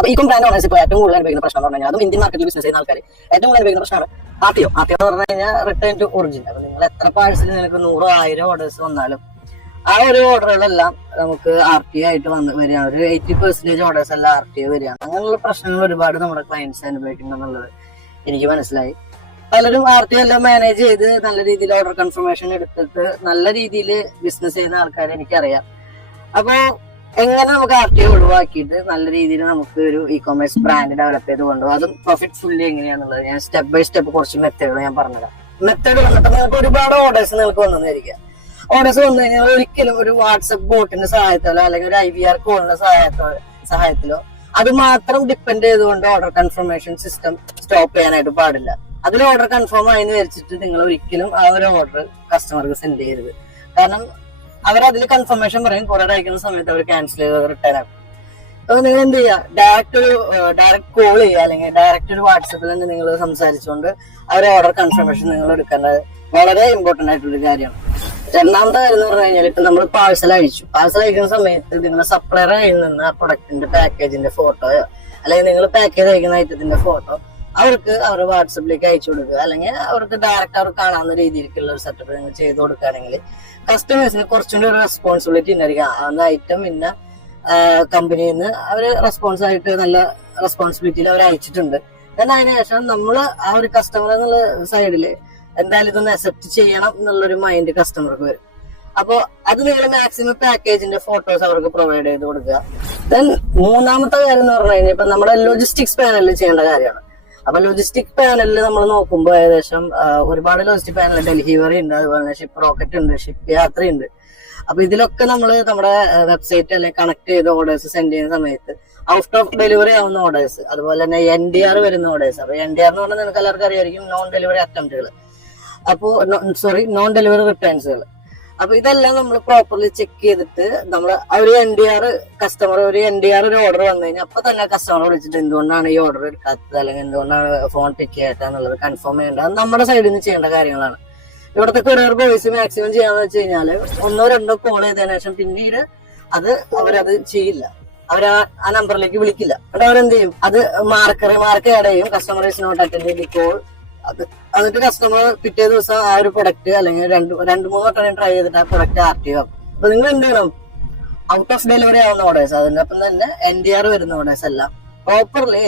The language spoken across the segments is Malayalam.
അപ്പൊ ഈ ബ്രാൻഡ് ഓണേഴ്സ് ഇപ്പോൾ ഏറ്റവും കൂടുതൽ അനുഭവിക്കുന്ന പ്രശ്നം എന്ന് പറഞ്ഞാൽ അതും ഇന്ത്യൻ മാർക്കറ്റിൽ ബിസിനസ് ചെയ്യുന്ന ആൾക്കാർ ഏറ്റവും കൂടുതൽ അനുഭവിക്കുന്ന പ്രശ്നമാണ് ആർടിഒ എന്ന് പറഞ്ഞു കഴിഞ്ഞാൽ റിട്ടേൺ ടു ഒറിജിൻ. അപ്പൊ നിങ്ങൾ എത്ര പാഴ്സൽ നിങ്ങൾക്ക് 100,000 ഓർഡേഴ്സ് വന്നാലും ആ ഒരു ഓർഡറുകളെല്ലാം നമുക്ക് RTO ആയിട്ട് വരികയാണ്. ഒരു 80% ഓർഡേഴ്സ് എല്ലാം RTO വരികയാണ്. അങ്ങനെയുള്ള പ്രശ്നങ്ങൾ ഒരുപാട് നമ്മുടെ ക്ലയൻസ് അനുഭവിക്കുന്നുള്ളത് എനിക്ക് മനസ്സിലായി. പലരും RTO എല്ലാം മാനേജ് ചെയ്ത് നല്ല രീതിയിൽ ഓർഡർ കൺഫർമേഷൻ എടുത്തിട്ട് നല്ല രീതിയിൽ ബിസിനസ് ചെയ്യുന്ന ആൾക്കാരെ എനിക്കറിയാം. അപ്പൊ എങ്ങനെ നമുക്ക് RTO ഒഴിവാക്കിയിട്ട് നല്ല രീതിയിൽ നമുക്ക് ഒരു ഇ-കൊമേഴ്സ് ബ്രാൻഡ് ഡെവലപ്പ് ചെയ്ത് കൊണ്ടുപോകും, അതും പ്രോഫിറ്റ് ഫുള്ളി എങ്ങനെയാന്നുള്ളത് ഞാൻ സ്റ്റെപ്പ് ബൈ സ്റ്റെപ്പ് കുറച്ച് മെത്തേഡുകൾ ഞാൻ പറഞ്ഞുതരാം. മെത്തേഡ് വന്നിട്ട് നിങ്ങൾക്ക് ഒരുപാട് ഓർഡേഴ്സ് നിങ്ങൾക്ക് വന്നിരിക്കുക. ഓർഡേഴ്സ് വന്നു കഴിഞ്ഞാൽ ഒരിക്കലും ഒരു വാട്സപ്പ് ബോട്ടിന്റെ സഹായത്തിലോ അല്ലെങ്കിൽ ഒരു IVR കോളിന്റെ സഹായത്തിലോ അത് മാത്രം ഡിപ്പെൻഡ് ചെയ്തുകൊണ്ട് ഓർഡർ കൺഫർമേഷൻ സിസ്റ്റം സ്റ്റോപ്പ് ചെയ്യാനായിട്ട് പാടില്ല. അതിൽ ഓർഡർ കൺഫേം ആയെന്ന് വിചാരിച്ചിട്ട് നിങ്ങൾ ഒരിക്കലും ആ ഒരു ഓർഡർ കസ്റ്റമർക്ക് സെൻഡ് ചെയ്യരുത്. കാരണം അവരതിൽ കൺഫർമേഷൻ പറയും, കുറെ അയക്കുന്ന സമയത്ത് അവർ ക്യാൻസൽ ചെയ്ത് റിട്ടേൺ ആക്കും. അപ്പൊ നിങ്ങൾ എന്ത് ചെയ്യുക, ഡയറക്റ്റ് കോൾ ചെയ്യുക അല്ലെങ്കിൽ ഡയറക്റ്റ് ഒരു വാട്സപ്പിൽ തന്നെ നിങ്ങൾ സംസാരിച്ചുകൊണ്ട് അവരെ ഓർഡർ കൺഫർമേഷൻ നിങ്ങൾ എടുക്കേണ്ടത് വളരെ ഇമ്പോർട്ടന്റ് ആയിട്ടുള്ളൊരു കാര്യമാണ്. രണ്ടാമത്തെ കാര്യം എന്ന് പറഞ്ഞു കഴിഞ്ഞാൽ ഇപ്പൊ നമ്മൾ പാഴ്സൽ അയക്കുന്ന സമയത്ത് നിങ്ങളുടെ സപ്ലയർ കയ്യിൽ നിന്ന് ആ പ്രൊഡക്റ്റിന്റെ പാക്കേജിന്റെ ഫോട്ടോയോ അല്ലെങ്കിൽ നിങ്ങൾ പാക്കേജ് അയക്കുന്ന ഐറ്റത്തിന്റെ ഫോട്ടോ അവർക്ക് അവരുടെ വാട്സപ്പിലേക്ക് അയച്ചു കൊടുക്കുക, അല്ലെങ്കിൽ അവർക്ക് ഡയറക്റ്റ് അവർ കാണാവുന്ന രീതിയിലേക്കുള്ള ഒരു സെറ്റപ്പ് നിങ്ങൾ ചെയ്ത് കൊടുക്കുകയാണെങ്കിൽ കസ്റ്റമേഴ്സിന് കുറച്ചുകൂടി ഒരു റെസ്പോൺസിബിലിറ്റി ഉണ്ടായിരിക്കും. ആ ഐറ്റം പിന്നെ കമ്പനിയിൽ നിന്ന് അവര് റെസ്പോൺസ് ആയിട്ട് നല്ല റെസ്പോൺസിബിലിറ്റിയിൽ അവർ അയച്ചിട്ടുണ്ട്. അതിനുശേഷം നമ്മൾ ആ ഒരു കസ്റ്റമർ എന്നുള്ള സൈഡില് എന്തായാലും ഇതൊന്ന് അക്സെപ്റ്റ് ചെയ്യണം എന്നുള്ളൊരു മൈൻഡ് കസ്റ്റമർക്ക് വരും. അപ്പൊ അത് നിങ്ങൾ മാക്സിമം പാക്കേജിന്റെ ഫോട്ടോസ് അവർക്ക് പ്രൊവൈഡ് ചെയ്ത് കൊടുക്കുക. ദെൻ മൂന്നാമത്തെ കാര്യം എന്ന് പറഞ്ഞു കഴിഞ്ഞാൽ ഇപ്പൊ നമ്മുടെ ലോജിസ്റ്റിക്സ് പാനലിൽ ചെയ്യേണ്ട കാര്യമാണ്. അപ്പൊ ലോജിസ്റ്റിക് പാനലിൽ നമ്മൾ നോക്കുമ്പോൾ ഏകദേശം ഒരുപാട് ലോജിസ്റ്റിക് പാനൽ ഡെലിവറി ഉണ്ട്, അതുപോലെ തന്നെ ഷിപ്പ് റോക്കറ്റ് ഉണ്ട്, ഷിപ്പ് യാത്രയുണ്ട്. അപ്പൊ ഇതിലൊക്കെ നമ്മൾ നമ്മുടെ വെബ്സൈറ്റ് അല്ലെങ്കിൽ കണക്ട് ചെയ്ത ഓർഡേഴ്സ് സെൻഡ് ചെയ്യുന്ന സമയത്ത് ഔട്ട് ഓഫ് ഡെലിവറി ആവുന്ന ഓർഡേഴ്സ്, അതുപോലെ തന്നെ NDR വരുന്ന ഓർഡേഴ്സ്. അപ്പൊ NDR എന്ന് പറഞ്ഞാൽ നിങ്ങൾക്ക് എല്ലാവർക്കും അറിയായിരിക്കും, നോൺ ഡെലിവറി അറ്റംപ്റ്റുകൾ. അപ്പോ നോൺ ഡെലിവറി റിട്ടേൺസുകൾ. അപ്പൊ ഇതെല്ലാം നമ്മൾ പ്രോപ്പർലി ചെക്ക് ചെയ്തിട്ട് നമ്മൾ ഒരു NDR ഒരു ഓർഡർ വന്നു കഴിഞ്ഞാൽ അപ്പൊ തന്നെ കസ്റ്റമറെ വിളിച്ചിട്ട് എന്തുകൊണ്ടാണ് ഈ ഓർഡർ എടുക്കാത്തത് അല്ലെങ്കിൽ എന്തുകൊണ്ടാണ് ഫോൺ പിക്ക് ചെയ്യാത്തത് കൺഫേം ചെയ്യേണ്ടത്. അത് നമ്മുടെ സൈഡിൽ നിന്ന് ചെയ്യേണ്ട കാര്യങ്ങളാണ്. ഇവിടുത്തെ കൊറിയർ ബോയ്സ് മാക്സിമം ചെയ്യാന്ന് വെച്ച് കഴിഞ്ഞാല് 1-2 കോൾ ചെയ്തതിനു ശേഷം പിന്നീട് അവരത് ചെയ്യില്ല, ആ നമ്പറിലേക്ക് വിളിക്കില്ല. എന്നിട്ട് അവരെന്ത് ചെയ്യും, അത് മാർക്ക് ആഡ് ചെയ്യും, customer is not attend call. എന്നിട്ട് കസ്റ്റമർ പിറ്റേ ദിവസം ആ ഒരു പ്രൊഡക്റ്റ് അല്ലെങ്കിൽ 2-3 വട്ടം ട്രൈ ചെയ്തിട്ട് ആ പ്രൊഡക്റ്റ് RTO ആവും. അപ്പൊ നിങ്ങൾ എന്ത് ചെയ്യണം, ഔട്ട് ഓഫ് ഡെലിവറി ആവുന്ന ഓർഡേഴ്സ് അതിന്റെ ഒപ്പം തന്നെ NDR വരുന്ന ഓർഡേഴ്സ് എല്ലാം പ്രോപ്പർലി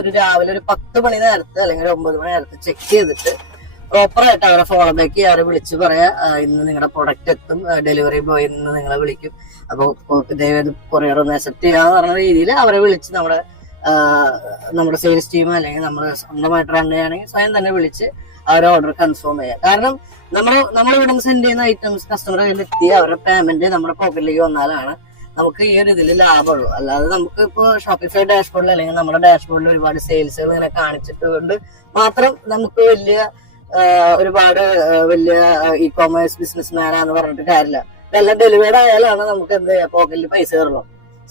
ഒരു രാവിലെ ഒരു 10 മണി നേരത്ത് അല്ലെങ്കിൽ 9 മണി നേരത്ത് ചെക്ക് ചെയ്തിട്ട് പ്രോപ്പറായിട്ട് അവരെ ഫോളോ ബാക്ക് ചെയ്യുക, അവരെ വിളിച്ച് പറയാ ഇന്ന് നിങ്ങളുടെ പ്രൊഡക്റ്റ് എത്തും, ഡെലിവറി ബോയ് ഇന്ന് നിങ്ങളെ വിളിക്കും, അപ്പൊ ദയവേത് കൊറിയർ ഒന്ന് അക്സെപ്റ്റ് ചെയ്യാന്ന് പറഞ്ഞ രീതിയിൽ അവരെ വിളിച്ച് നമ്മുടെ സെയിൽസ് ടീം അല്ലെങ്കിൽ നമ്മൾ സ്വന്തമായിട്ട് റൺ ചെയ്യുകയാണെങ്കിൽ സ്വയം തന്നെ വിളിച്ച് അവരെ ഓർഡർ കൺഫേം ചെയ്യുക. കാരണം നമ്മൾ ഇവിടെ നിന്ന് സെൻഡ് ചെയ്യുന്ന ഐറ്റംസ് കസ്റ്റമറുടെ കയ്യിൽ എത്തി അവരുടെ പേയ്മെന്റ് നമ്മുടെ പോക്കറ്റിലേക്ക് വന്നാലാണ് നമുക്ക് ഈ ഒരു ഇതിൽ ലാഭമുള്ളൂ. അല്ലാതെ നമുക്ക് ഇപ്പോൾ ഷോപ്പിഫൈ ഡാഷ്ബോർഡിൽ അല്ലെങ്കിൽ നമ്മുടെ ഡാഷ്ബോർഡിൽ ഒരുപാട് സെയിൽസുകൾ ഇങ്ങനെ കാണിച്ചിട്ട് കൊണ്ട് മാത്രം നമുക്ക് ഒരുപാട് വലിയ ഇ-കൊമേഴ്സ് ബിസിനസ്മാനാന്ന് പറഞ്ഞിട്ട് കാര്യമില്ല. ഇതെല്ലാം ഡെലിവേർഡ് ആയാലാണ് നമുക്ക് എന്ത് ചെയ്യാം, പോക്കറ്റിൽ പൈസ കയറുള്ളൂ.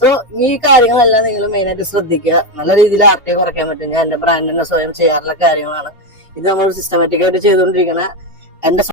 സോ ഈ കാര്യങ്ങളെല്ലാം നിങ്ങൾ മെയിനായിട്ട് ശ്രദ്ധിക്കുക. നല്ല രീതിയിൽ RTO കുറയ്ക്കാൻ പറ്റും. ഞാൻ എന്റെ ബ്രാൻഡിനെ സ്വയം ചെയ്യാറുള്ള കാര്യങ്ങളാണ് ഇത്. നമ്മൾ സിസ്റ്റമാറ്റിക് ആയിട്ട് ചെയ്തുകൊണ്ടിരിക്കുന്ന എന്റെ